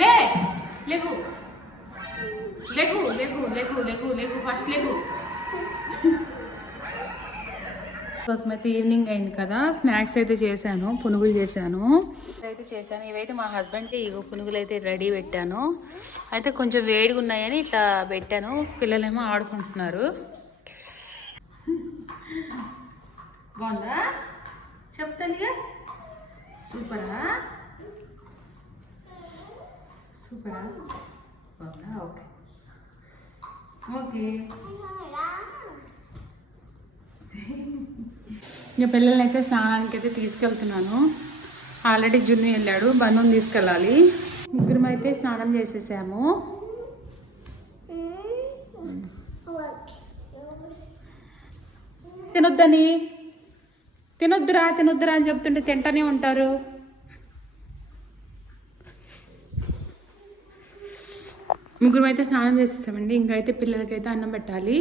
లే లేగు లేగు లేగు లేగు లేగు లేగు ఫస్ట్ లేగు. కోసం అయితే ఈవినింగ్ అయింది కదా, స్నాక్స్ అయితే చేశాను, పునుగులు చేశాను. ఇవైతే మా హస్బెండ్కి ఇగో పునుగులు అయితే రెడీ పెట్టాను. అయితే కొంచెం వేడిగా ఉన్నాయని ఇట్లా పెట్టాను. పిల్లలేమో ఆడుకుంటున్నారు. బాగుందా చెప్తానుగా. సూపరా సూపరా బాగుందా. Okay okay. ఇంకా పిల్లల్ని అయితే స్నానానికి అయితే తీసుకెళ్తున్నాను. ఆల్రెడీ జున్ను వెళ్ళాడు, బన్నుని తీసుకెళ్ళాలి. ముగ్గురం అయితే స్నానం చేసేసాము. తినొద్దని తినొద్దురా తినొద్దురా అని చెప్తుంటే తింటానే ఉంటారు. ముగ్గురం అయితే స్నానం చేసేసామండి. ఇంకా అయితే పిల్లలకైతే అన్నం పెట్టాలి.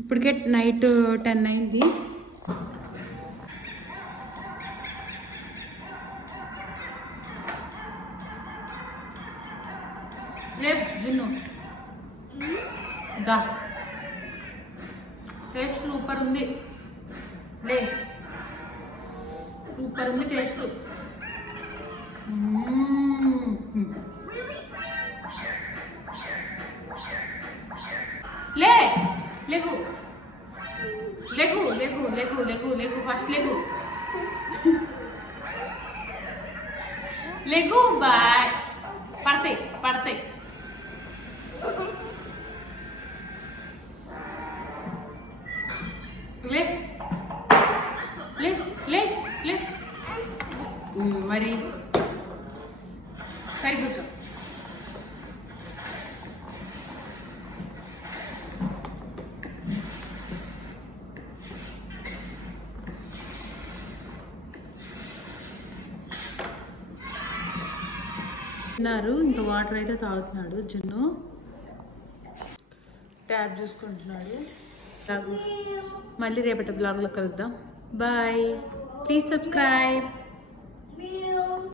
ఇప్పటికే నైట్ 10 అయింది. లేప్ జున్ను దా, టేస్ట్ సూపర్ ఉంది. లే సూపర్ ఉంది టేస్ట్. లే లేగు లేగు లేగు లేగు లేగు లేగు ఫస్ట్ లేగు లేగు. బాయ్. పడతాయి పడతాయి. లే లే లే లే మరి సరి కూర్చో. ఇంకా వాటర్ అయితే తాగుతున్నాడు జున్ను. ట్యాబ్ చూసుకుంటున్నాడు. మళ్ళీ రేపటి బ్లాగ్లో కలుద్దాం. బాయ్. Please subscribe.